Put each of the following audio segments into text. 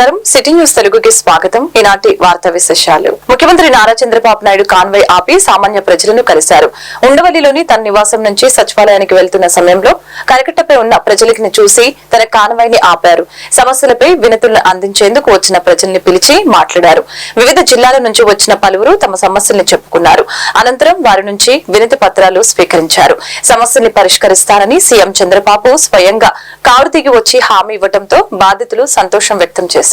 నమస్కారం city news తెలుగుకి స్వాగతం. ఈనాటి వార్తా విశేషాలు. ముఖ్యమంత్రి నారా చంద్రబాబు నాయుడు కాన్వాయ్ ఆపి సామాన్య ప్రజలను కలిశారు. ఉండవల్లిలోని తన నివాసం నుంచి సచివాలయానికి వెళ్తున్న సమయంలో కరకట్టపై ఉన్న ప్రజలకి చూసి తన కాన్వాయ్ ని ఆపారు. సమస్యలపై వినతులను అందించేందుకు వచ్చిన ప్రజల్ని పిలిచి మాట్లాడారు. వివిధ జిల్లాల నుంచి వచ్చిన పలువురు తమ సమస్యల్ని చెప్పుకున్నారు. అనంతరం వారి నుంచి వినతి పత్రాలు స్వీకరించారు. సమస్యల్ని పరిష్కరిస్తానని సీఎం చంద్రబాబు స్వయంగా కారు దిగి వచ్చి హామీ ఇవ్వడంతో బాధితులు సంతోషం వ్యక్తం చేశారు.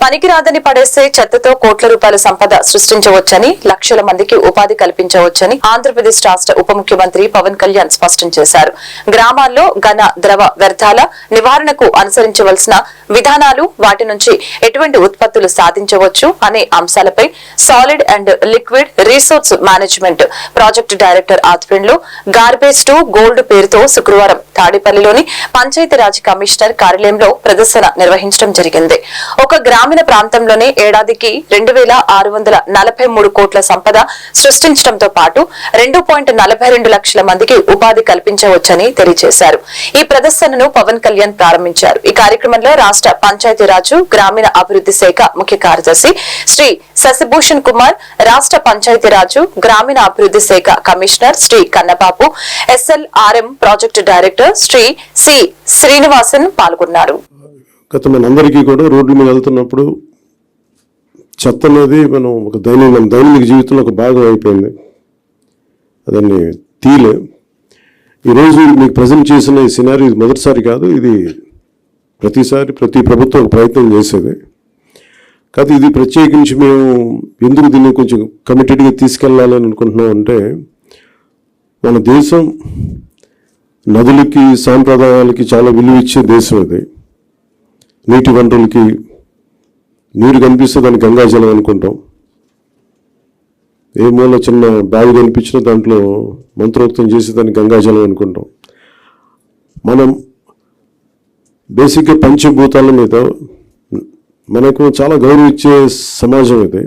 పనికిరాదని పడేస్తే చెత్తతో కోట్ల రూపాయల సంపద సృష్టించవచ్చని, లక్షల మందికి ఉపాధి కల్పించవచ్చని ఆంధ్రప్రదేశ్ రాష్ట్ర ఉప ముఖ్యమంత్రి పవన్ కళ్యాణ్ స్పష్టం చేశారు. గ్రామాల్లో ఘన ద్రవ వ్యర్థాల నివారణకు అనుసరించవలసిన విధానాలు, వాటి నుంచి ఎటువంటి ఉత్పత్తులు సాధించవచ్చు అనే అంశాలపై solid and liquid resource management project director ఆధ్వర్యంలో గార్బేజ్ టు గోల్డ్ పేరుతో శుక్రవారం తాడేపల్లిలోని పంచాయతీరాజ్ కమిషనర్ కార్యాలయంలో ప్రదర్శన నిర్వహించడం జరిగింది. ఒక గ్రామీణ ప్రాంతంలోనే ఏడాదికి 2643 కోట్ల సంపద సృష్టించడంతో పాటు 2.42 లక్షల మందికి ఉపాధి కల్పించవచ్చని తెలియజేశారు. ఈ ప్రదర్శనను పవన్ కళ్యాణ్ ప్రారంభించారు. ఈ కార్యక్రమంలో రాష్ట్ర పంచాయతీరాజు గ్రామీణ అభివృద్ధి శాఖ ముఖ్య కార్యదర్శి శ్రీ శశిభూషణ్ కుమార్, రాష్ట్ర పంచాయతీరాజు గ్రామీణ అభివృద్ధి శాఖ commissioner Shri Kannababu, SLRM project director Shri C Srinivasan పాల్గొన్నారు. గత మనందరికీ కూడా రోడ్ల మీద వెళ్తున్నప్పుడు చెత్త అనేది మనం ఒక దైనందిక జీవితంలో ఒక భాగం అయిపోయింది. దాన్ని తీలే ఈరోజు మీకు ప్రజెంట్ చేసిన ఈ సినారీ ఇది మొదటిసారి కాదు. ఇది ప్రతి ప్రభుత్వం ఒక ప్రయత్నం చేసేది కాదు. ఇది ప్రత్యేకించి మేము ఎందుకు దీన్ని కొంచెం కమిటెడ్గా తీసుకెళ్లాలని అనుకుంటున్నాం అంటే, మన దేశం నదులకి సాంప్రదాయాలకి చాలా విలువ ఇచ్చే దేశం అది. నీటి వనరులకి నీరు కనిపిస్తే దాన్ని గంగాజలం అనుకుంటాం. ఏ మూల చిన్న బావి కనిపించినా దాంట్లో మంత్రోక్తం చేసి దాన్ని గంగాజలం అనుకుంటాం. మనం బేసిక్గా పంచభూతాల మీద మనకు చాలా గౌరవం ఇచ్చే సమాజం ఇది.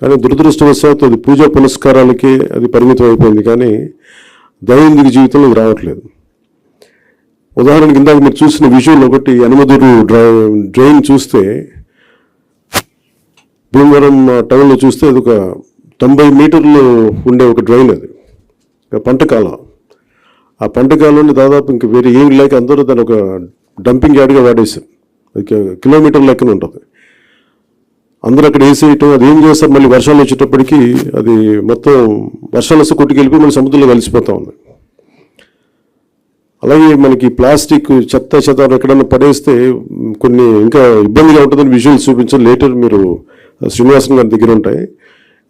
కానీ దురదృష్టవశాత్తు అది పూజా పునస్కారాలకి అది పరిమితం అయిపోయింది, కానీ దైనందిక జీవితంలో అది రావట్లేదు. ఉదాహరణకి ఇందాక మీరు చూసిన విజువల్ ఒకటి యనమదురు డ్రైన్ చూస్తే, భీమవరం టౌన్లో చూస్తే అది ఒక 90 మీటర్లు ఉండే ఒక డ్రైన్. అది పంటకాలం. ఆ పంటకాలంలో దాదాపు ఇంక వేరే ఏమి లేక అందరూ దాన్ని ఒక డంపింగ్ యార్డ్గా వాడేశారు. అది కిలోమీటర్ లెక్కన ఉంటుంది. అందరూ అక్కడ వేసేయటం, అది ఏం చేస్తారు, మళ్ళీ వర్షాలు వచ్చేటప్పటికి అది మొత్తం వర్షాలు వస్తే కొట్టుకెళ్ళిపోయి మళ్ళీ సముద్రంలో కలిసిపోతూ ఉంది. అలాగే మనకి ప్లాస్టిక్ చెత్త ఎక్కడన్నా పడేస్తే కొన్ని ఇంకా ఇబ్బందిగా ఉంటుందని విజువల్స్ చూపించాలి. లేటర్ మీరు శ్రీనివాసన్ గారి దగ్గర ఉంటాయి.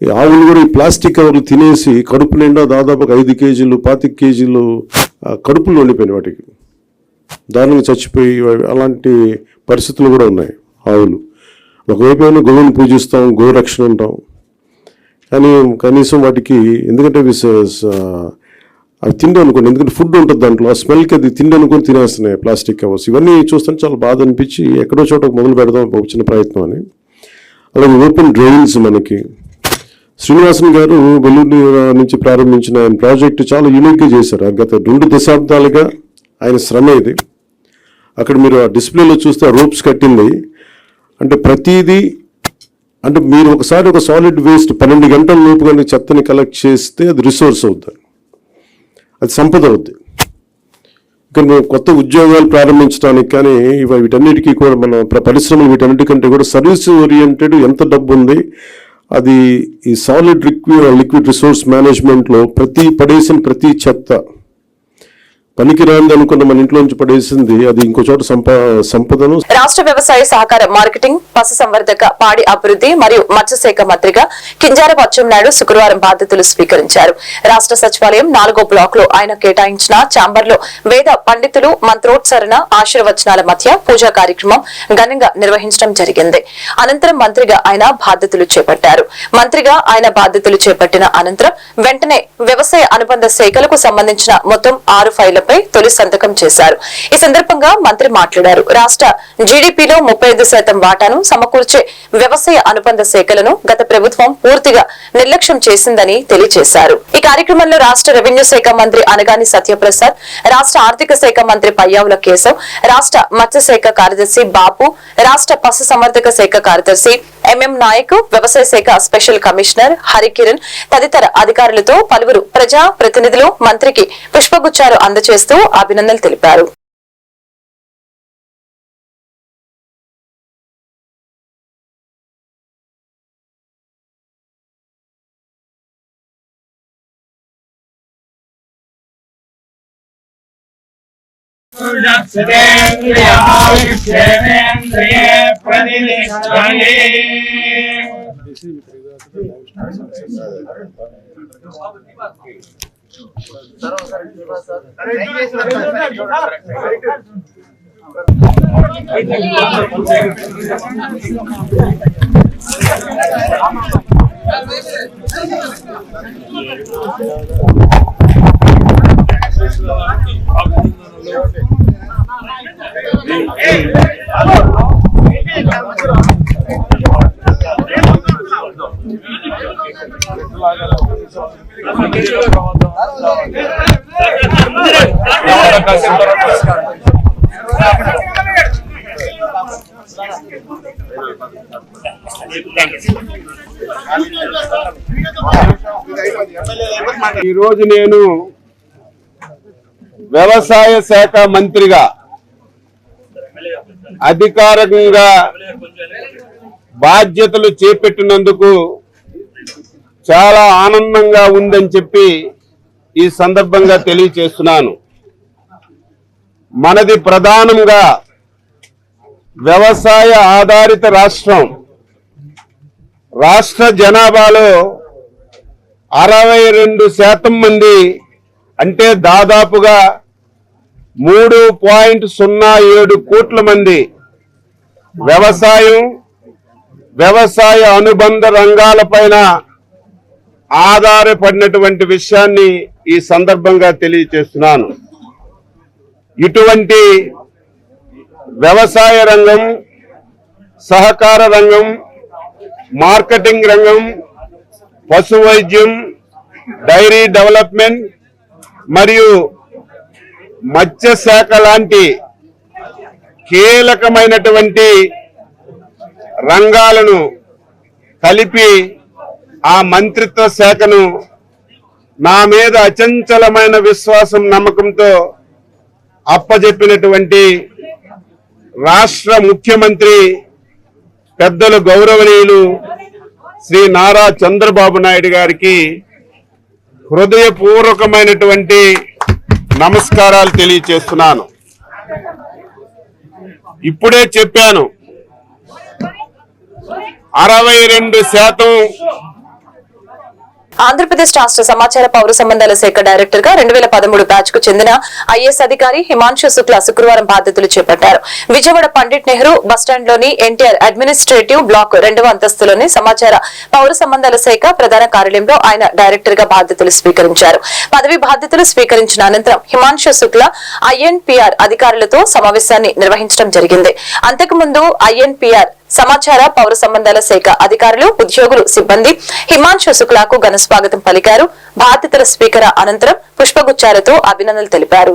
ఆవులు కూడా ఈ ప్లాస్టిక్ కవర్లు తినేసి కడుపు నిండా దాదాపు 5 కేజీలు 25 కేజీలు కడుపులు వండిపోయినాయి. వాటికి దారుణంగా చచ్చిపోయి అలాంటి పరిస్థితులు కూడా ఉన్నాయి. ఆవులు ఒకవైపు అయినా గోవుని పూజిస్తాం, గోరక్షణ ఉంటాం, కానీ కనీసం వాటికి ఎందుకంటే అవి తిండి అనుకోండి, ఎందుకంటే ఫుడ్ ఉంటుంది దాంట్లో, ఆ స్మెల్కి అది తిండి అనుకొని తినేస్తున్నాయి ప్లాస్టిక్ కవర్స్. ఇవన్నీ చూస్తుంటే చాలా బాధ అనిపించి ఎక్కడో చోట మొదలు పెడదాం ఒక చిన్న ప్రయత్నం అని. అలాగే ఓపెన్ డ్రైన్స్ మనకి శ్రీనివాసన్ గారు వెల్లుల్లి నుంచి ప్రారంభించిన ఆయన ప్రాజెక్టు చాలా యూనిక్గా చేశారు. గత 2 దశాబ్దాలుగా ఆయన శ్రమ ఇది. అక్కడ మీరు ఆ డిస్ప్లేలో చూస్తే ఆ రోప్స్ కట్టింది అంటే ప్రతిదీ, అంటే మీరు ఒకసారి ఒక సాలిడ్ వేస్ట్ 12 గంటల లోపు కానీ చెత్తని కలెక్ట్ చేస్తే అది రిసోర్స్ అవుతుంది, అది సంపద అవుద్ది. ఇక్కడ మేము కొత్త ఉద్యోగాలు ప్రారంభించడానికి కానీ వీటన్నిటికీ కూడా మన పరిశ్రమలు వీటన్నిటికంటే కూడా సర్వీస్ ఓరియంటెడ్ ఎంత డబ్బు ఉంది, అది ఈ సాలిడ్ లిక్విడ్ రిసోర్స్ మేనేజ్మెంట్లో పడేసిన ప్రతి చెత్త పనికిరాంది అనుకున్న మన ఇంట్లోంచి పడేసింది అది ఇంకో చోట సంపదను. రాష్ట్ర వ్యవసాయ సహకార మార్కెటింగ్, పశు సంవర్ధక, పాడి అభివృద్ధి మరియు మత్స్యశాఖ మంత్రిగా కింజారపు అచ్చెన్నాయుడు శుక్రవారం బాధ్యతలు స్వీకరించారు. రాష్ట్ర సచివాలయం 4వ బ్లాక్ లో ఆయన కేటాయించిన ఛాంబర్ లో వేద పండితులు మంత్రోత్సరణ ఆశీర్వచనాల మధ్య పూజా కార్యక్రమం ఘనంగా నిర్వహించడం జరిగింది. అనంతరం మంత్రిగా ఆయన బాధ్యతలు చేపట్టారు. మంత్రిగా ఆయన బాధ్యతలు చేపట్టిన అనంతరం వెంటనే వ్యవసాయ అనుబంధ శాఖలకు సంబంధించిన మొత్తం 6 ఫైళ్ల జీవోలపై తొలి సంతకం చేశారు. ఈ సందర్భంగా మంత్రి మాట్లాడారు. రాష్ట్ర జీడీపీలో 35% వాటాను సమకూర్చే వ్యవసాయ అనుబంధ శాఖలను గత ప్రభుత్వం పూర్తిగా నిర్లక్ష్యం చేసిందని తెలియజేశారు. ఈ కార్యక్రమంలో రాష్ట్ర రెవెన్యూ శాఖ మంత్రి అనగాని సత్యప్రసాద్, రాష్ట్ర ఆర్థిక శాఖ మంత్రి పయ్యావుల కేశవ్, రాష్ట్ర మత్స్యశాఖ కార్యదర్శి బాపు, రాష్ట్ర పశుసంవర్ధక శాఖ కార్యదర్శి ఎంఎం నాయక్, వ్యవసాయ శాఖ స్పెషల్ కమిషనర్ హరికిరణ్ తదితర అధికారులతో పలువురు ప్రజా ప్రతినిధులు మంత్రికి పుష్పగుచ్చాలు అందజేస్తూ అభినందనలు తెలిపారు. ఈ రోజు నేను వ్యవసాయ శాఖ మంత్రిగా అధికారికంగా బాధ్యతలు చేపట్టినందుకు చాలా ఆనందంగా ఉందని చెప్పి ఈ సందర్భంగా తెలియజేస్తున్నాను. మనది ప్రధానంగా వ్యవసాయ ఆధారిత రాష్ట్రం. రాష్ట్ర జనాభాలో 62% మంది, అంటే దాదాపుగా 3.07 కోట్ల మంది వ్యవసాయం, వ్యవసాయ అనుబంధ రంగాలపైన ఆధారపడినటువంటి విషయాన్ని ఈ సందర్భంగా తెలియజేస్తున్నాను. ఇటువంటి వ్యవసాయ రంగం, సహకార రంగం, మార్కెటింగ్ రంగం, పశు వైద్యం, డైరీ డెవలప్మెంట్ మరియు మత్స్యశాఖ లాంటి కీలకమైనటువంటి రంగాలను కలిపి ఆ మంత్రిత్వ శాఖను నా మీద అచంచలమైన విశ్వాసం, నమ్మకంతో అప్పజెప్పినటువంటి రాష్ట్ర ముఖ్యమంత్రి పెద్దలు గౌరవనీయులు శ్రీ నారా చంద్రబాబు నాయుడు గారికి హృదయపూర్వకమైనటువంటి నమస్కారాలు తెలియజేస్తున్నాను. ఇప్పుడే చెప్పాను, 62% ఆంధ్రప్రదేశ్ రాష్ట్ర సమాచార పౌర సంబంధాల శాఖ డైరెక్టర్ గా 2013 బ్యాచ్ కు చెందిన ఐఏఎస్ అధికారి హిమాంశు శుక్లా శుక్రవారం బాధ్యతలు చేపట్టారు. విజయవాడ పండిట్ నెహ్రూ బస్టాండ్లోని ఎన్టీఆర్ అడ్మినిస్ట్రేటివ్ బ్లాక్ 2వ అంతస్తులోని సమాచార పౌర సంబంధాల శాఖ ప్రధాన కార్యాలయంలో ఆయన డైరెక్టర్ గా బాధ్యతలు స్వీకరించారు. పదవి బాధ్యతలు స్వీకరించిన అనంతరం హిమాంశు శుక్లా ఐఎన్పిఆర్ అధికారులతో సమావేశాన్ని నిర్వహించడం జరిగింది. అంతకుముందు ఐఎన్పిఆర్ సమాచార పౌర సంబంధాల శాఖ అధికారులు, ఉద్యోగులు, సిబ్బంది హిమాంశు శుక్లాకు ఘన స్వాగతం పలికారు. బాధ్యతల స్వీకార అనంతరం పుష్పగుచ్చాలతో అభినందనలు తెలిపారు.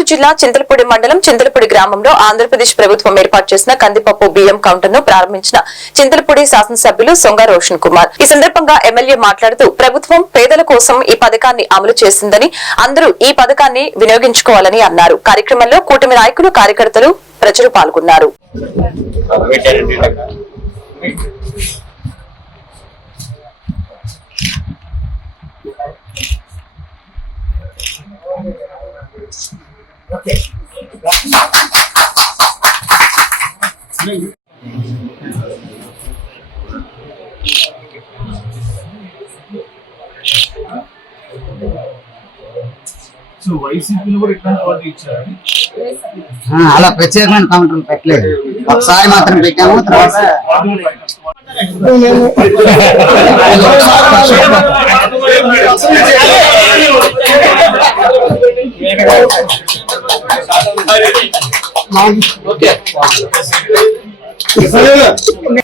ఏలూరు జిల్లా చింతలపూడి మండలం చింతలపూడి గ్రామంలో ఆంధ్రప్రదేశ్ ప్రభుత్వం ఏర్పాటు చేసిన కందిపప్పు బియ్యం కౌంటర్ ను ప్రారంభించిన చింతలపూడి శాసనసభ్యులు సొంగ రోషన్ కుమార్. ఈ సందర్భంగా ఎమ్మెల్యే మాట్లాడుతూ ప్రభుత్వం పేదల కోసం ఈ పథకాన్ని అమలు చేసిందని, అందరూ ఈ పథకాన్ని వినియోగించుకోవాలని అన్నారు. కార్యక్రమంలో కూటమి నాయకులు, కార్యకర్తలు, ప్రజలు పాల్గొన్నారు. సో వైసీపీలో కూడా ఇట్లాంటి వాళ్ళు ఇచ్చారు. అలా ప్రత్యేకమైన కౌంటర్లు పెట్టలేదు, ఒకసారి మాత్రం పెట్టాము. తర్వాత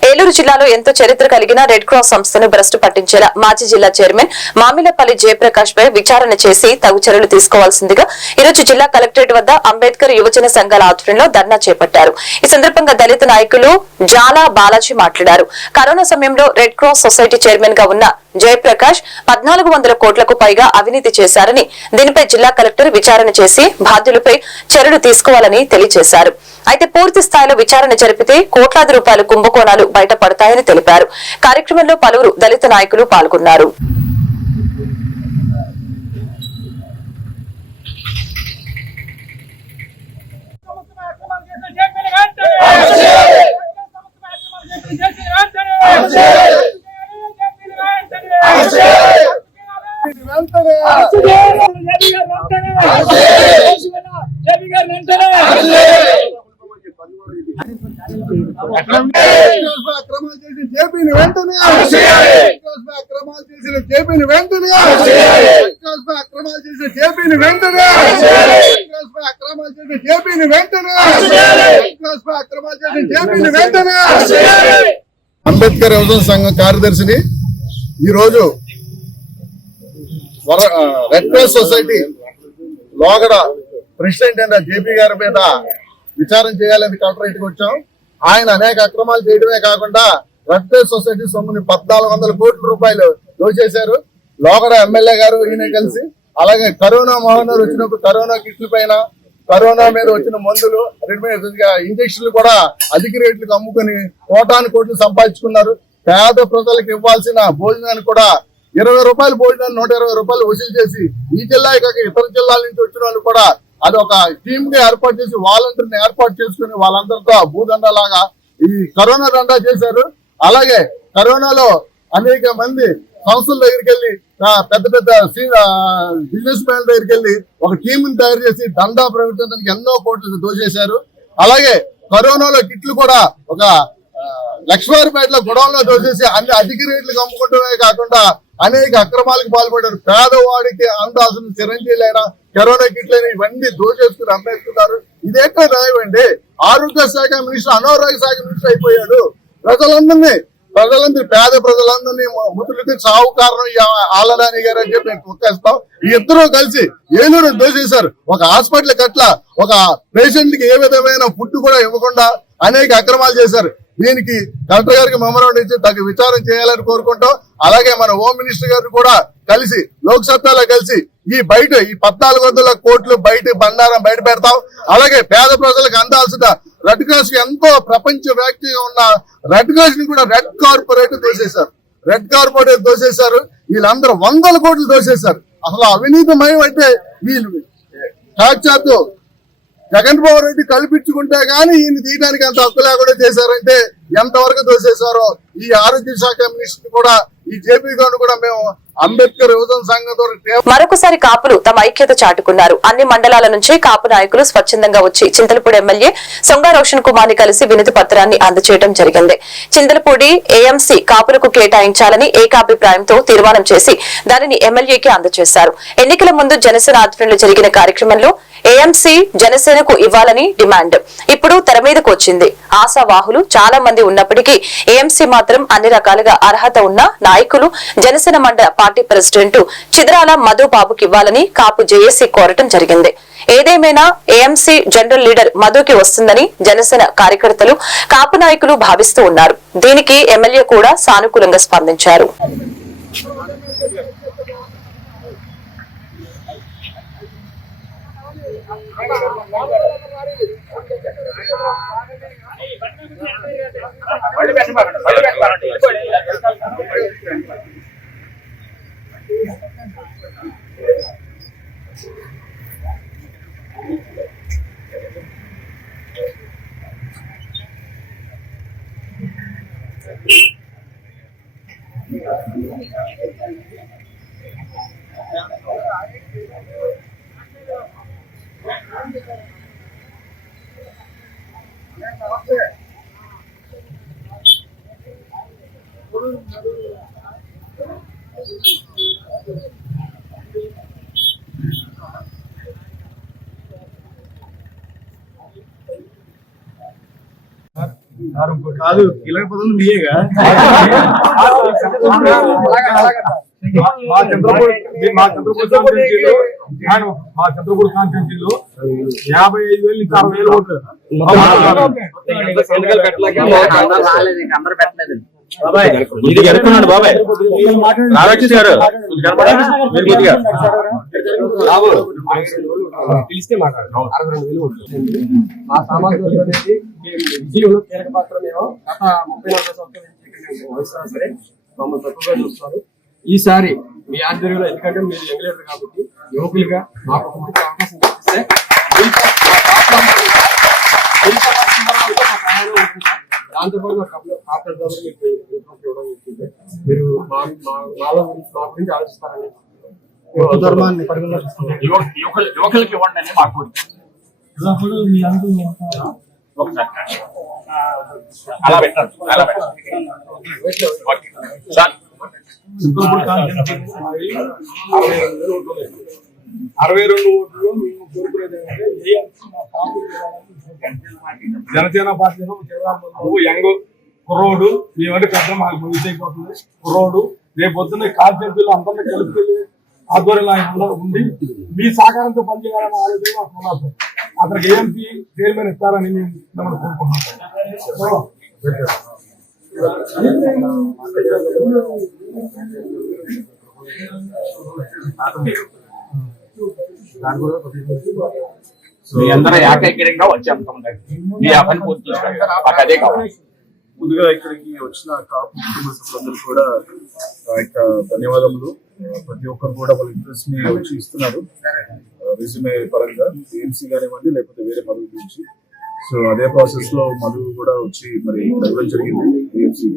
ఏలూరు జిల్లాలో ఎంతో చరిత్ర కలిగిన రెడ్ క్రాస్ సంస్థను భ్రష్టు పట్టించేలా మాజీ జిల్లా చైర్మన్ మామిలపల్లి జయప్రకాష్ పై విచారణ చేసి తగు చర్యలు తీసుకోవాల్సిందిగా ఈరోజు జిల్లా కలెక్టరేట్ వద్ద అంబేద్కర్ యువజన సంఘాల ఆధ్వర్యంలో ధర్నా చేపట్టారు. ఈ సందర్భంగా దళిత నాయకులు జాలా బాలాజీ మాట్లాడారు. కరోనా సమయంలో రెడ్ క్రాస్ సొసైటీ చైర్మన్ గా ఉన్న జయప్రకాష్ 1400 కోట్లకు పైగా అవినీతి చేశారని, దీనిపై జిల్లా కలెక్టర్ విచారణ చేసి బాధ్యులపై చర్యలు తీసుకోవాలని తెలియజేశారు. అయితే పూర్తి స్థాయిలో విచారణ జరిపితే కోట్లాది రూపాయల కుంభకోణాలు బయటపడతాయని తెలిపారు. కార్యక్రమంలో పలువురు దళిత నాయకులు పాల్గొన్నారు. అక్రమాలు చేసిన జేపీని వెంటనే అక్రమాలు చేసిన జేపీని వెంటనే అక్రమాలు చేసిన జేపీని వెంటనే అక్రమాలు చేసిన జేపీని వెంటనే అక్రమాలు చేసిన జేపీని వెంటనే. అంబేద్కర్ యువజన సంఘం కార్యదర్శిని ఈరోజు రెడ్ క్రాస్ సొసైటీ లోగడ ప్రెసిడెంట్ అయిన జేపీ గారి మీద విచారణ చేయాలని కలెక్టరేట్కి వచ్చాం. ఆయన అనేక అక్రమాలు చేయడమే కాకుండా రెడ్ క్రాస్ సొసైటీ సొమ్ముని 1400 కోట్ల రూపాయలు దోచేశారు. లోగడ ఎమ్మెల్యే గారు ఈయన కలిసి, అలాగే కరోనా మహమ్మారి వచ్చినప్పుడు కరోనా కిట్ల పైన, కరోనా మీద వచ్చిన మందులు, ఇంజక్షన్లు కూడా అధిక రేట్లకు అమ్ముకుని కోటాను కోట్లు సంపాదించుకున్నారు. పేద ప్రజలకు ఇవ్వాల్సిన భోజనాన్ని కూడా 20 రూపాయల భోజనాన్ని 120 రూపాయలు వసూలు చేసి ఈ జిల్లా కాక ఇతర జిల్లాల నుంచి వచ్చిన వాళ్ళు కూడా అది ఒక టీమ్ గా ఏర్పాటు చేసి వాలంటీర్ని ఏర్పాటు చేసుకుని వాళ్ళందరితో భూదండలాగా ఈ కరోనా దండా చేశారు. అలాగే కరోనాలో అనేక మంది సంస్థల దగ్గరికి వెళ్ళి, పెద్ద పెద్ద బిజినెస్ మ్యాన్ దగ్గరికి వెళ్ళి ఒక టీంని తయారు చేసి దందా ప్రకటించడానికి ఎన్నో కోట్లు దోచేశారు. అలాగే కరోనాలో కిట్లు కూడా ఒక లక్ష్మారిపేటలో గొడవలో దోచేసి అన్ని అధిక రేట్లకు అమ్ముకుంటమే కాకుండా అనేక అక్రమాలకు పాల్పడ్డారు. పేదవాడికి అందాల్సిన చిరంజీవులైనా కరోనా కిట్లైనా ఇవన్నీ దోచేసుకుని అమ్మేస్తున్నారు. ఇదేంటో రాయవండి. ఆరోగ్య శాఖ మినిస్టర్ అనారోగ్య శాఖ మినిస్టర్ అయిపోయాడు. ప్రజలందరూ పేద ప్రజలందరినీ మృతులకి చావు కారణం ఆలనాని గారు అని చెప్పి ఒక్కేస్తాం. ఈ ఇద్దరు కలిసి ఏలూరు దోచేశారు. ఒక హాస్పిటల్ కట్ల ఒక పేషెంట్ కి ఏ విధమైన ఫుడ్ కూడా ఇవ్వకుండా అనేక అక్రమాలు చేశారు. దీనికి కలెక్టర్ గారికి మెమోరాండం ఇచ్చి తగ్గ విచారణ చేయాలని కోరుకుంటాం. అలాగే మన హోమ్ మినిస్టర్ గారు కూడా కలిసి లోక్సత్తాలో కలిసి ఈ 1400 కోట్లు బండారం బయట పెడతాం. అలాగే పేద ప్రజలకు అందాల్సిన రెడ్ క్రాస్ ఎంతో ప్రపంచ వ్యాప్తిగా ఉన్న రెడ్ క్రాస్ ని కూడా రెడ్ కార్పొరేట్ దోసేశారు. వీళ్ళందరూ 100 కోట్లు దోసేశారు. అసలు అవినీతిమయం అంటే వీళ్ళు సాక్షాత్ జగన్మోహన్ రెడ్డి కల్పించుకుంటే గానీ ఈయన తీయడానికి అంత హక్కు లేకుండా చేశారంటే ఎంతవరకు దోసేశారో ఈ ఆరోగ్య శాఖ మినిస్టర్ కూడా ఈ జేపీ గారు కూడా మేము అంబేద్కర్ యువజన సంఘం ద్వారా మరొకసారి కాపులు తమ ఐక్యత చాటుకున్నారు. అన్ని మండలాల నుంచి కాపు నాయకులు స్వచ్ఛందంగా వచ్చి చింతలపూడి ఎమ్మెల్యే సొంగ రోషన్ కుమార్ ని కలిసి వినతి పత్రాన్ని అందజేయడం జరిగింది. చింతలపూడి ఏఎంసీ కాపులకు కేటాయించాలని ఏకాభిప్రాయంతో తీర్మానం చేసి దానిని ఎమ్మెల్యేకి అందజేశారు. ఎన్నికల ముందు జనసేన ఆధ్వర్యంలో జరిగిన కార్యక్రమంలో ఏఎంసీ జనసేనకు ఇవ్వాలని డిమాండ్ ఇప్పుడు తెర మీదకు వచ్చింది. ఆశావాహులు చాలా మంది ఉన్నప్పటికీ ఏఎంసీ మాత్రం అన్ని రకాలుగా అర్హత ఉన్న నాయకులు నాయకులు జనసేన మండల పార్టీ ప్రెసిడెంట్ చిద్రాల మధుబాబుకి ఇవ్వాలని కాపు జేఏసీ కోరటం జరిగింది. ఏదేమైనా ఏఎంసీ జనరల్ లీడర్ మధుకి వస్తుందని జనసేన కార్యకర్తలు కాపు నాయకులు భావిస్తూ ఉన్నారు. దీనికి ఎమ్మెల్యే కూడా సానుకూలంగా స్పందించారు. కాదు ఇలాగ పదం మీయేగా మా చంద్రపూర్ కాన్స్టిట్యూన్సీలో 55,000 ఇంకా 60,000 ఓట్లు. ఇది గెలుపున్నాడు బాబాయ్ రామకృష్ణ గారు పిలిస్తే మాట్లాడతాం. 62,000 ఓట్లు. మా సామాజిక విజయంలో కీలక పాత్ర మేము గత 34 సంవత్సరాల వయసు సరే మమ్మల్ని తక్కువగా చూస్తున్నారు. ఈసారి మీ ఆధ్వర్యంలో, ఎందుకంటే మీరు యంగ్ కాబట్టి యువకులుగా మాకు ఒక మంచి అవకాశం కల్పిస్తే దాంతోపాటు మీరు మా గురించి ఆలోచిస్తారని ధర్మాన్ని పరిగణలోకి యువకులకి ఇవ్వండి అని మా కోరిక. మీ అందరూ అలా పెట్టండి. 62 ఓట్లు. మేము కోరుకునేది ఏంటంటే జనసేన పార్టీ నువ్వు యంగ్ కుర్రోడు, మేమంటే పెద్ద మాకు మిస్టేక్ అవుతుంది. కుర్రోడు రేపు పొద్దున్న కాన్స్టిట్యూన్సీలో అందరినీ కలిపి ఆధ్వర్యంలో ఆయన ఉండి మీ సహకారంతో పనిచేయాలని ఆలోచన ఉన్నారు. అతనికి ఏఎంపీ చైర్మన్ ఇస్తారని మేము మిమ్మల్ని కోరుకుంటున్నాం. మీ అందరూ ఏకైక్యంగా వచ్చాం. మీ ఆ పని పూర్తి చేస్తారు. మాకు అదే కావాలి. ముందుగా ఇక్కడికి వచ్చిన కాపు కుటుంబ సభ్యులందరూ కూడా ధన్యవాదములు. ప్రతి ఒక్కరు కూడా వాళ్ళ ఇంట్రెస్ట్ ని వచ్చి ఇస్తున్నారు రెజ్యూమే పరంగా, ఏఎంసీ కానివ్వండి లేకపోతే వేరే పదవి గురించి. సో అదే ప్రాసెస్ లో మధు కూడా వచ్చి మరి ఇవ్వడం జరిగింది. ఏఎంసీ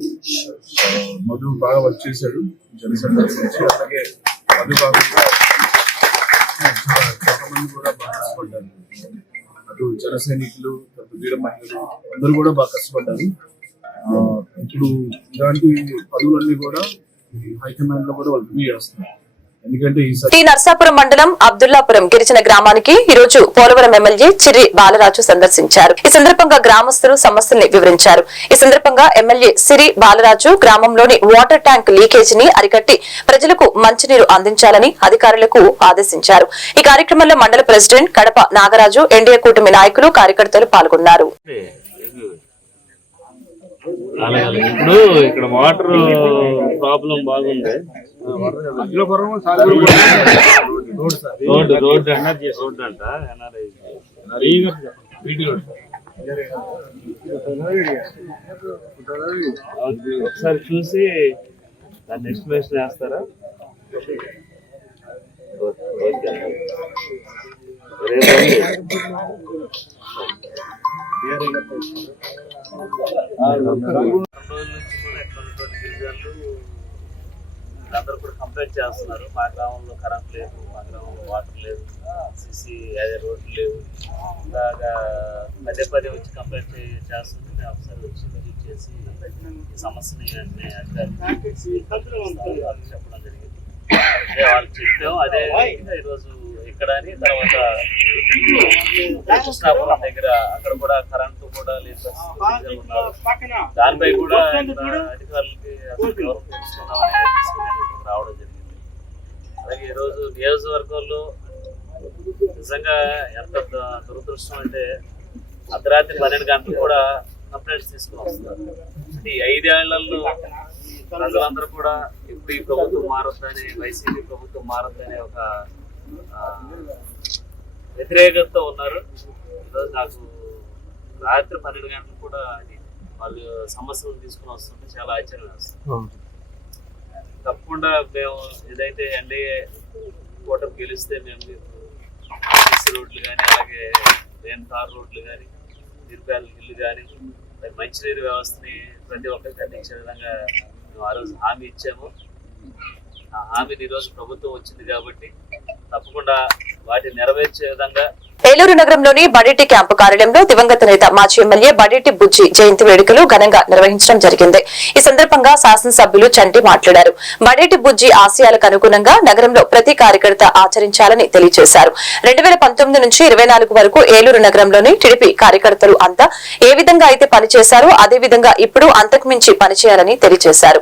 మధు బాగా వర్క్ చేశాడు జనసేన నుంచి. అలాగే మధు భాగంగా చాలా మంది కూడా బాగా కష్టపడ్డారు. అటు జన సైనికులు, వీర మహిళలు అందరూ కూడా బాగా కష్టపడ్డారు. ఇప్పుడు ఇలాంటి పదవులన్నీ కూడా హైకమాండ్ లో కూడా వాళ్ళు రివ్యూ చేస్తున్నారు. ఎందుకంటే టి నర్సాపురం మండలం అబ్దుల్లాపురం గిరిజన గ్రామానికి ఈ రోజు పోలవరం ఎమ్మెల్యే చిర్రి బాలరాజు సందర్శించారు. ఈ సందర్భంగా గ్రామస్తులు సమస్యల్ని వివరించారు. ఈ సందర్భంగా ఎమ్మెల్యే సిరి బాలరాజు గ్రామంలోని వాటర్ ట్యాంక్ లీకేజీని అరికట్టి ప్రజలకు మంచినీరు అందించాలని అధికారులకు ఆదేశించారు. ఈ కార్యక్రమంలో మండల ప్రెసిడెంట్ కడప నాగరాజు, ఎన్డీఏ కూటమి నాయకులు, కార్యకర్తలు పాల్గొన్నారు. ఇప్పుడు ఇక్కడ వాటర్ ప్రాబ్లం బాగుంది. రోడ్ ఎన్ఆర్జీ రోడ్ అంట, ఒకసారి చూసి దాన్ని ఎక్స్ప్లెనేషన్ వేస్తారా? అందరూ కూడా కంప్లైంట్ చేస్తున్నారు. మా గ్రామంలో కరెంట్ లేదు, మా గ్రామంలో వాటర్ లేదు, సిసి అదే రోడ్లు లేవు. ఇలాగా పదే పదే వచ్చి కంప్లైంట్ చేస్తుంది. మేము ఒకసారి వచ్చి విజిట్ చేసి ఈ సమస్యని వెంటనే అధికారులు చెప్పడం జరిగింది. వాళ్ళకి చెప్పాము. అదే ఈరోజు ఇక్కడ అని, తర్వాత కృష్ణాపురం దగ్గర అక్కడ కూడా కరెంటు కూడా లేని పరిస్థితులు ఉన్నారు. దానిపై కూడా అధికారులకి అసలు ఎవరు తెలుసుకున్నామని రావడం జరిగింది. అలాగే ఈరోజు నియోజకవర్గంలో నిజంగా ఎంత దురదృష్టం అంటే అర్ధరాత్రి 12 గంటలు కూడా కంప్లైంట్స్ తీసుకుని వస్తున్నారు. అంటే ఈ 5 ఏళ్లలో ప్రజలందరూ కూడా ఇప్పుడు ఈ ప్రభుత్వం మారొద్దని, వైసీపీ ప్రభుత్వం మారొద్దని ఒక వ్యతిరేకతతో ఉన్నారు. ఈరోజు నాకు రాత్రి 12 గంటలు కూడా వాళ్ళు సమస్యలు తీసుకుని వస్తుంటే చాలా ఆశ్చర్యం వేస్తుంది. తప్పకుండా మేము ఏదైతే ఎన్డీఏ కూటమి గెలిస్తే మేము సీసీ రోడ్లు కానీ, అలాగే లేన్ తార్ రోడ్లు కానీ, నిరుపేదల ఇల్లు కానీ, మంచినీరు వ్యవస్థని ప్రతి ఒక్కరికి అందించే విధంగా మేము ఆ రోజు హామీ ఇచ్చాము. ఆ హామీని ఈరోజు ప్రభుత్వం వచ్చింది కాబట్టి తప్పకుండా వాటిని నెరవేర్చే విధంగా. ఏలూరు నగరంలోని బడేటి క్యాంపు కార్యాలయంలో దివంగత నేత మాజీ ఎమ్మెల్యే బడేటి బుజ్జి జయంతి వేడుకలు ఘనంగా నిర్వహించడం జరిగింది. ఈ సందర్భంగా శాసనసభ్యులు చంటి మాట్లాడారు. బడేటి బుజ్జి ఆశయాలకు అనుగుణంగా నగరంలో ప్రతి కార్యకర్త ఆచరించాలని తెలియజేశారు. 2019 నుంచి 24 వరకు ఏలూరు నగరంలోని టీడీపీ కార్యకర్తలు అంతా ఏ విధంగా అయితే పనిచేశారో అదే విధంగా ఇప్పుడు అంతకుమించి పనిచేయాలని తెలియజేశారు.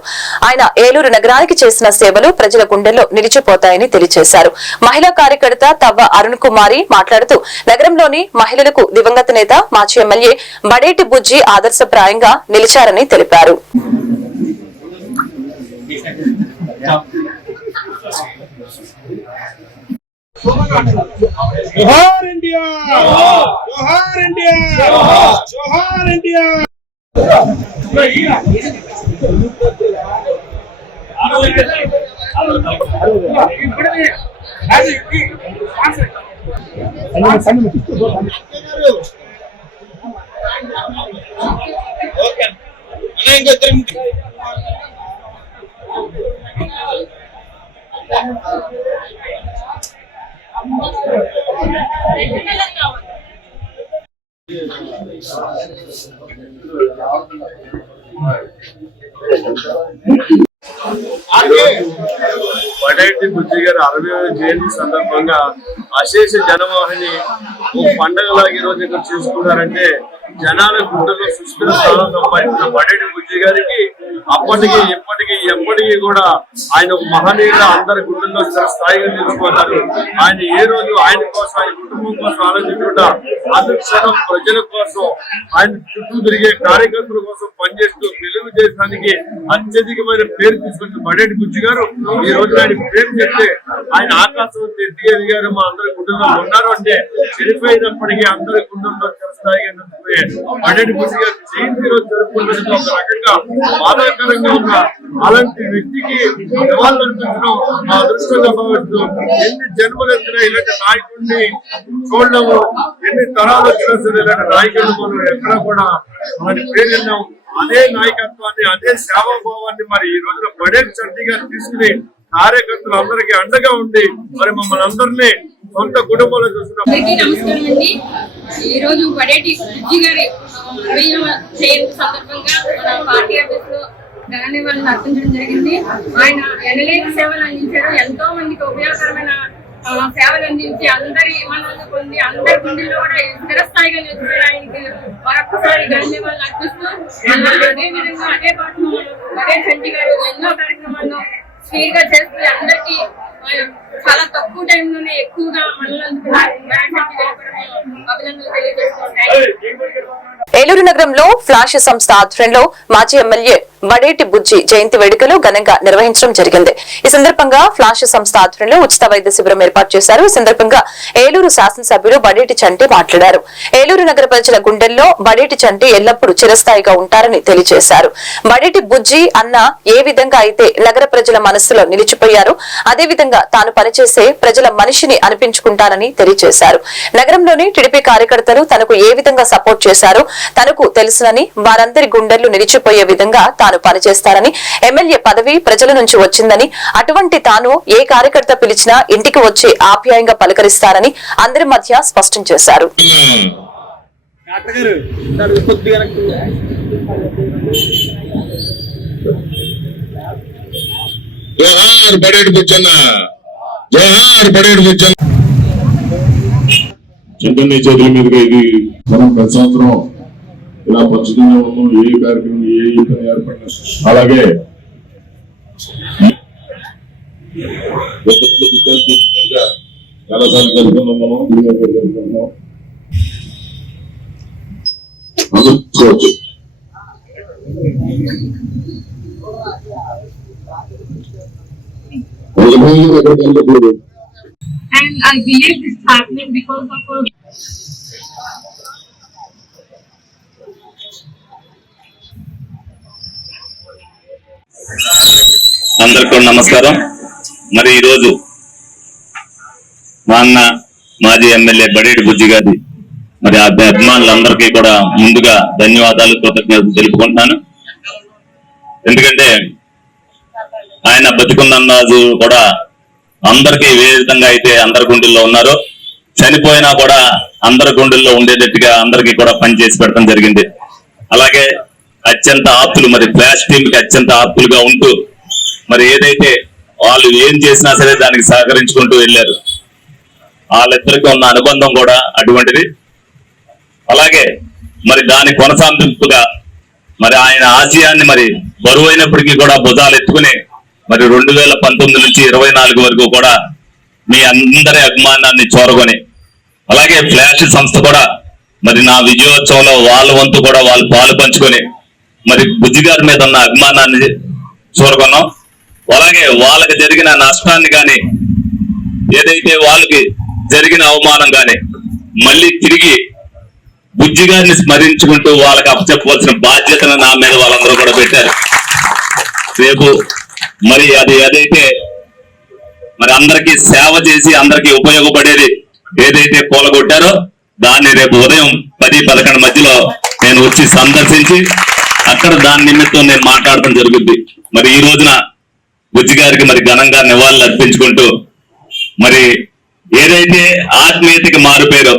ఆయన ఏలూరు నగరానికి చేసిన సేవలు ప్రజల గుండెల్లో నిలిచిపోతాయని తెలియజేశారు. మహిళా కార్యకర్త తవ్వ అరుణ్ కుమారి మాట్లాడుతూ నగరంలోని మహిళలకు దివంగత నేత మాజీ ఎమ్మెల్యే బడేటి బుజ్జి ఆదర్శప్రాయంగా నిలిచారని తెలిపారు. జోహార్ ఇండియా, జోహార్ ఇండియా, జోహార్ ఇండియా. బడేటి బుజ్జి గారి 60వ జయంతి సందర్భంగా అశేష జనవాహిని పండగలాగా ఈ రోజు ఇక్కడ చేసుకున్నారంటే జనాల గుండెల్లో సుస్థిర స్థానం సంపాదించిన బడేటి బుజ్జి గారికి అప్పటికి ఇప్పటికీ ఎప్పటికీ కూడా ఆయన ఒక మహనీయుడు అందరి గుండెల్లో స్థాయిగా నిలిచిపోతారు. ఆయన ఏ రోజు ఆయన కోసం, ఆయన కుటుంబం కోసం ఆలోచించకుండా అనుక్షణం ప్రజల కోసం, ఆయన చుట్టూ తిరిగే కార్యకర్తల కోసం పనిచేస్తూ తెలుగుదేశానికి అత్యధికమైన పేరు తీసుకొచ్చిన బడేటి బుజ్జి గారు ఈ రోజు ఆయన పేరు చెప్తే ఆయన ఆకాశం ఎదిగారు గారు మా అందరి గుండెల్లో ఉన్నారు అంటే చనిపోయినప్పటికీ అందరి గుండెల్లో చిరస్థాయిగా నిలిచిపోయే బడేటి బుజ్జి గారు జయంతి రోజు జరుపుకున్నది ఒక రకంగా బాధాకరంగా ఉన్న అలాంటి వ్యక్తికి నివాళులర్పించడం మా అదృష్టంగా భావిస్తూ ఎన్ని జన్మలు వచ్చినా ఇలాంటి నాయకుడిని చూడలేము, ఎన్ని తరాలు వచ్చినా సరే ఇలాంటి నాయకులు మనం ఎక్కడా కూడా మన పేరు అదే నాయకత్వాన్ని, అదే సేవాభావాన్ని మరి ఈ రోజున బడేటి చంటి గారు తీసుకుని కార్యకర్తలు అందరికీ అండగా ఉండి మరి మమ్మల్ని అందరినీ సొంత కుటుంబంలో చూస్తున్నాం. నమస్కారం అండి. ఈ రోజు బడేటి బుజ్జి గారి 60వ జయంతి సందర్భంగా మన పార్టీ ఆఫీస్ లో ఘన నివాళులు అర్పించడం జరిగింది. ఆయన ఎనలేని సేవలు అందించారు. ఎంతో మందికి ఉపయోగకరమైన సేవలు అందించి అందరి మనల్ని పొంది అందరి గుండెల్లో కూడా స్థిరస్థాయిగా నిలిచిపోయి ఆయనకి మరొకసారి ఘన నివాళులు అర్పిస్తూ అదే విధంగా అదే పాటు అదే చంటి గారు ఎన్నో కార్యక్రమాల్లో స్పీడ్ గా చేస్తూ అందరికీ చాలా తక్కువ టైంలోనే ఎక్కువగా మనల్ని అభినందనలు తెలియజేసుకుంటాయి. ఏలూరు నగరంలో ఫ్లాష్ సంస్థ ఆధ్వర్యంలో మాజీ ఎమ్మెల్యే బడేటి బుజ్జి జయంతి వేడుకలు ఘనంగా నిర్వహించడం జరిగింది. ఈ సందర్భంగా ఫ్లాష్ సంస్థ ఆధ్వర్యంలో ఉచిత వైద్య శిబిరం ఏర్పాటు చేశారు. ఈ సందర్భంగా ఏలూరు శాసనసభ్యులు బడేటి చంటి మాట్లాడారు. ఏలూరు నగర ప్రజల గుండెల్లో బడేటి చంటి ఎల్లప్పుడూ చిరస్థాయిగా ఉంటారని తెలియజేశారు. బడేటి బుజ్జి అన్న ఏ విధంగా అయితే నగర ప్రజల మనస్సులో నిలిచిపోయారో అదే విధంగా తాను పనిచేసే ప్రజల మనిషిని అనిపించుకుంటానని తెలియజేశారు. నగరంలోని టీడీపీ కార్యకర్తలు తనకు ఏ విధంగా సపోర్ట్ చేశారో తనకు తెలుసునని, వారందరి గుండెల్లో నిలిచిపోయే విధంగా తాను పనిచేస్తానని, ఎమ్మెల్యే పదవి ప్రజల నుంచి వచ్చిందని, అటువంటి తాను ఏ కార్యకర్త పిలిచినా ఇంటికి వచ్చి ఆప్యాయంగా పలకరిస్తారని అందరి మధ్య స్పష్టం చేశారు. జోహార్ బడేటి బుజ్జన్న, జోహార్ బడేటి బుజ్జన్న. చైతన్య చేతుల మీదుగా ఇది మనం ప్రతి సంవత్సరం ఇలా పంచుతూనే ఉన్నాం. ఏ కార్యక్రమం ఏ ఈతను ఏర్పడిన అలాగే విద్యార్థులుగా చాలాసార్లు జరుగుతున్నాం. మనం జరుగుతున్నాం అందుకోవచ్చు. And I believe this is happening because of a అందరికీ నమస్కారం. మరి ఈరోజు మా అన్న మాజీ ఎమ్మెల్యే బడేటి బుజ్జి గారి మరి అభిమానులందరికీ కూడా ముందుగా ధన్యవాదాలు, కృతజ్ఞతలు తెలుపుకుంటున్నాను. ఎందుకంటే ఆయన బతికున్న రోజు కూడా అందరికీ ఏ విధంగా అయితే అందరి గుండెల్లో ఉన్నారో, చనిపోయినా కూడా అందరి గుండెల్లో ఉండేటట్టుగా అందరికీ కూడా పనిచేసి పెట్టడం జరిగింది. అలాగే అత్యంత ఆప్తులు, మరి ఫ్లాష్ టీమ్ కి అత్యంత ఆప్తులుగా ఉంటూ మరి ఏదైతే వాళ్ళు ఏం చేసినా సరే దానికి సహకరించుకుంటూ వెళ్ళారు. వాళ్ళిద్దరికీ ఉన్న అనుబంధం కూడా అటువంటిది. అలాగే మరి దాని కొనసాగింపుగా మరి ఆయన ఆశయాన్ని మరి బరువైనప్పటికీ కూడా భుజాలు ఎత్తుకుని మరి 2019 నుంచి 24 వరకు కూడా మీ అందరి అభిమానాన్ని చూరగొని, అలాగే ఫ్లాష్ సంస్థ కూడా మరి నా విజయోత్సవంలో వాళ్ళ వంతు కూడా వాళ్ళు పాలు పంచుకొని మరి బుజ్జి గారి మీద ఉన్న అభిమానాన్ని చూరగొన్నాం. అలాగే వాళ్ళకి జరిగిన నష్టాన్ని కానీ, ఏదైతే వాళ్ళకి జరిగిన అవమానం కానీ మళ్ళీ తిరిగి బుజ్జి గారిని స్మరించుకుంటూ వాళ్ళకి అప్పచెప్పవలసిన బాధ్యతను నా మీద వాళ్ళందరూ కూడా పెట్టారు. రేపు మరి అది ఏదైతే మరి అందరికీ సేవ చేసి అందరికీ ఉపయోగపడేది ఏదైతే కూలగొట్టారో దాన్ని రేపు ఉదయం 10-11 మధ్యలో నేను వచ్చి సందర్శించి అక్కడ దాని నిమిత్తం నేను మాట్లాడటం జరుగుద్ది. మరి ఈ రోజున బుజ్జి గారికి మరి ఘనంగా నివాళులు అర్పించుకుంటూ మరి ఏదైతే ఆత్మీయతకి మారుపేరో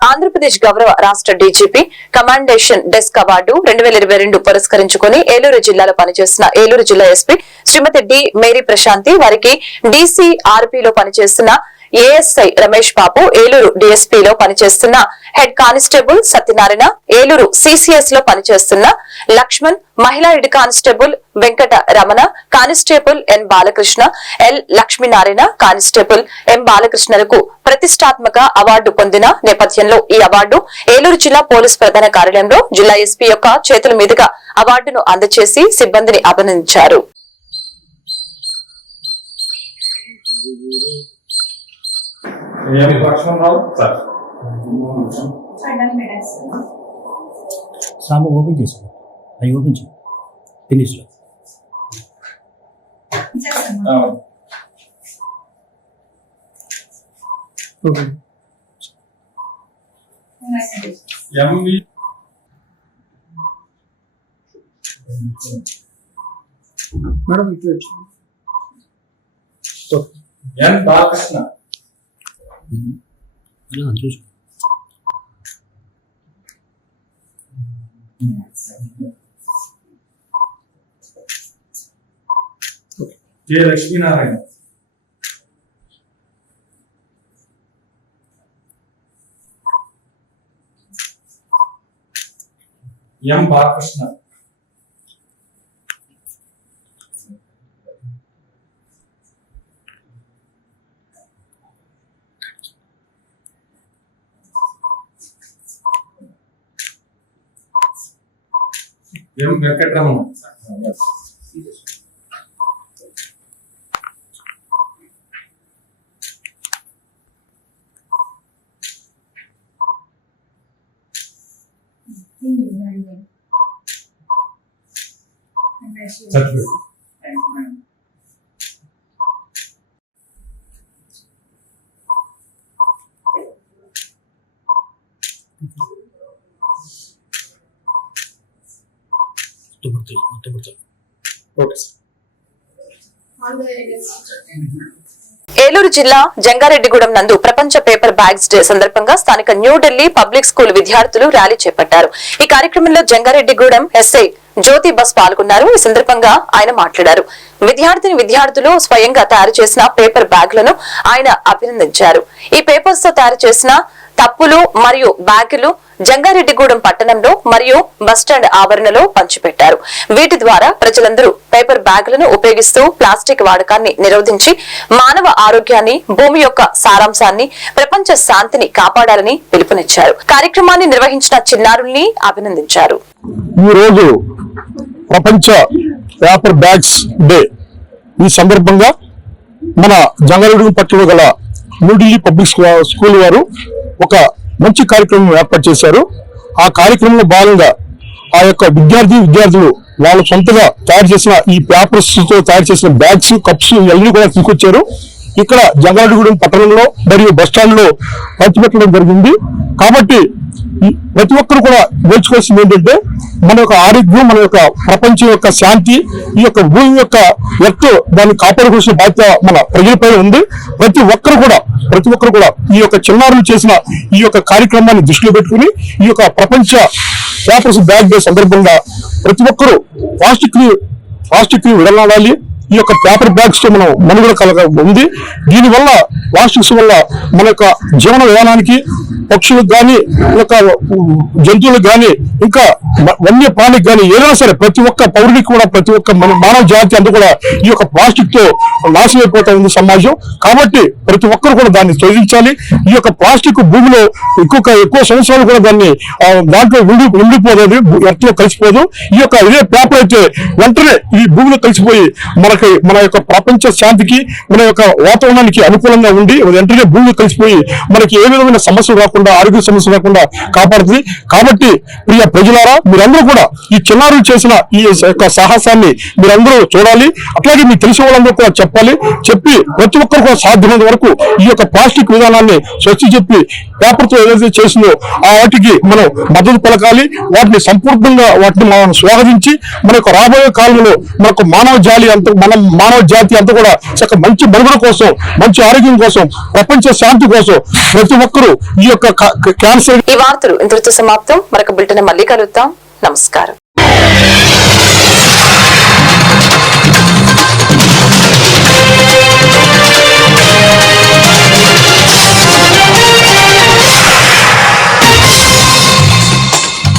ఆంధ్రప్రదేశ్ గౌరవ రాష్ట్ర డీజీపీ కమాండేషన్ డెస్క్ అవార్డు 2022 పురస్కరించుకుని ఏలూరు జిల్లాలో పనిచేస్తున్న ఏలూరు జిల్లా SP Shrimati D Mary Prashanthi, వారికి డీసీఆర్పీలో పనిచేస్తున్న ఏఎస్ఐ రమేష్ బాబు, ఏలూరు డీఎస్పీలో పనిచేస్తున్న head constable Satyanarayana, Eluru CCS లో పనిచేస్తున్న లక్ష్మణ్, మహిళా head constable Venkata Ramana, constable N Balakrishna, L Lakshminarayana, constable M బాలకృష్ణలకు ప్రతిష్టాత్మక అవార్డు పొందిన నేపథ్యంలో ఈ అవార్డు ఏలూరు జిల్లా పోలీస్ ప్రధాన కార్యాలయంలో జిల్లా ఎస్పీ యొక్క చేతుల మీదుగా అవార్డును అందజేసి సిబ్బందిని అభినందించారు. ఓపెన్ చేసుకో, అవి ఓపెన్ చేయి ఫినిష్ లో. మేడం ఇట్లా ఎన్ బాలకృష్ణ చూసు. జె లక్ష్మీనారాయణ, ఎం బాలకృష్ణ, ఎం వెంకటరమణ, ఏలూరు జిల్లా జంగారెడ్డిగూడెం నందు ప్రపంచ పేపర్ బ్యాగ్స్ డే సందర్భంగా స్థానిక న్యూఢిల్లీ పబ్లిక్ స్కూల్ విద్యార్థులు ర్యాలీ చేపట్టారు. ఈ కార్యక్రమంలో జంగారెడ్డిగూడెం ఎస్ఐ జ్యోతి బస్ పాల్గొన్నారు. ఈ సందర్భంగా ఆయన మాట్లాడారు. విద్యార్థులు స్వయంగా తయారు చేసిన పేపర్ బ్యాగ్లను ఆయన అభినందించారు. ఈ పేపర్స్ తో తయారు చేసిన తప్పులు మరియు బ్యాగులు జంగారెడ్డిగూడెం పట్టణంలో మరియు బస్టాండ్ ఆవరణలో పంచిపెట్టారు. వీటి ద్వారా ప్రజలందరూ పేపర్ బ్యాగులను ఉపయోగిస్తూ ప్లాస్టిక్ వాడకాన్ని నిరోధించి మానవ ఆరోగ్యాన్ని, భూమి యొక్క సారాంశాన్ని, ప్రపంచ శాంతిని కాపాడాలని పిలుపునిచ్చారు. కార్యక్రమాన్ని నిర్వహించిన చిన్నారుల్ని అభినందించారు. ఈ రోజు ప్రపంచ పేపర్ బ్యాగ్స్ డే. ఈ సందర్భంగా మన జంగారెడ్డిగూడెం పట్టణంలో గల న్యూఢిల్లీ పబ్లిక్ స్కూల్ వారు ఒక మంచి కార్యక్రమం ఏర్పాటు చేశారు. ఆ కార్యక్రమంలో భాగంగా ఆ యొక్క విద్యార్థులు వాళ్ళు సొంతగా తయారు చేసిన ఈ పేపర్స్ తో తయారు చేసిన బ్యాగ్స్, కప్స్ ఇవన్నీ కూడా తీసుకొచ్చారు. ఇక్కడ జంగారెడ్డిగూడెం పట్టణంలో మరియు బస్టాండ్ లో పంచిపెట్టడం జరిగింది. కాబట్టి ప్రతి ఒక్కరు కూడా నేర్చుకోవాల్సింది ఏంటంటే మన యొక్క ఆరోగ్యం, మన యొక్క ప్రపంచం యొక్క శాంతి, ఈ యొక్క భూమి యొక్క ఎత్తు దాన్ని కాపాడుకోవాల్సిన బాధ్యత మన ప్రజలపై ఉంది. ప్రతి ఒక్కరు కూడా ఈ యొక్క చిన్నారులు చేసిన ఈ యొక్క కార్యక్రమాన్ని దృష్టిలో పెట్టుకుని ఈ యొక్క ప్రపంచ పేపర్స్ బ్యాగ్ డే సందర్భంగా ప్రతి ఒక్కరూ ప్లాస్టిక్ ని విడనాడాలి. ఈ యొక్క పేపర్ బ్యాగ్స్ తో మనం మనుగడ ఉంది. దీనివల్ల ప్లాస్టిక్స్ వల్ల మన యొక్క జీవన విధానానికి, పక్షులకు గాని, జంతువులకు గాని, ఇంకా వన్య ప్రాణికి గాని, ఏదైనా సరే ప్రతి ఒక్క పౌరుడికి కూడా, ప్రతి ఒక్క మానవ జాతి అంతా కూడా ఈ యొక్క ప్లాస్టిక్ తో నాశనం అయిపోతా ఉంది సమాజం. కాబట్టి ప్రతి ఒక్కరు కూడా దాన్ని తొలగించాలి. ఈ యొక్క ప్లాస్టిక్ భూమిలో ఎక్కువ సంవత్సరాలు కూడా దాన్ని దాంట్లో ఉండిపోదు, ఎర్త్లో కలిసిపోదు. ఈ యొక్క ఇదే పేపర్ అయితే వెంటనే ఈ భూమిలో కలిసిపోయి మన యొక్క ప్రపంచ శాంతికి, మన యొక్క వాతావరణానికి అనుకూలంగా ఉండి వెంటనే భూమిలో కలిసిపోయి మనకి ఏ విధమైన సమస్యలు రాకుండా, ఆరోగ్య సమస్యలు రాకుండా కాపాడుతుంది. కాబట్టి ప్రియ ప్రజలారా, మీరందరూ కూడా ఈ చిన్నారులు చేసిన ఈ యొక్క సాహసాన్ని మీరందరూ చూడాలి. అట్లాగే మీకు తెలిసిన వాళ్ళందరూ కూడా చెప్పి ప్రతి ఒక్కరు కూడా సాధ్యమైనంత వరకు ఈ యొక్క ప్లాస్టిక్ విధానాన్ని స్వచ్ఛ చెప్పి పేపర్ తో ఏదైతే చేసిందో వాటికి మనం మద్దతు పలకాలి. వాటిని సంపూర్ణంగా మనం స్వాగతించి మన యొక్క రాబోయే కాలంలో మనకు మానవ జాతి అంతా కూడా మంచి మనుగడ కోసం, మంచి ఆరోగ్యం కోసం, ప్రపంచ శాంతి కోసం ప్రతి ఒక్కరూ ఈ యొక్క క్యాన్సర్. ఈ వార్తలు ఇంతటితో సమాప్తం. మరొక బులెటిన్ మళ్ళీ కలుద్దాం. నమస్కారం.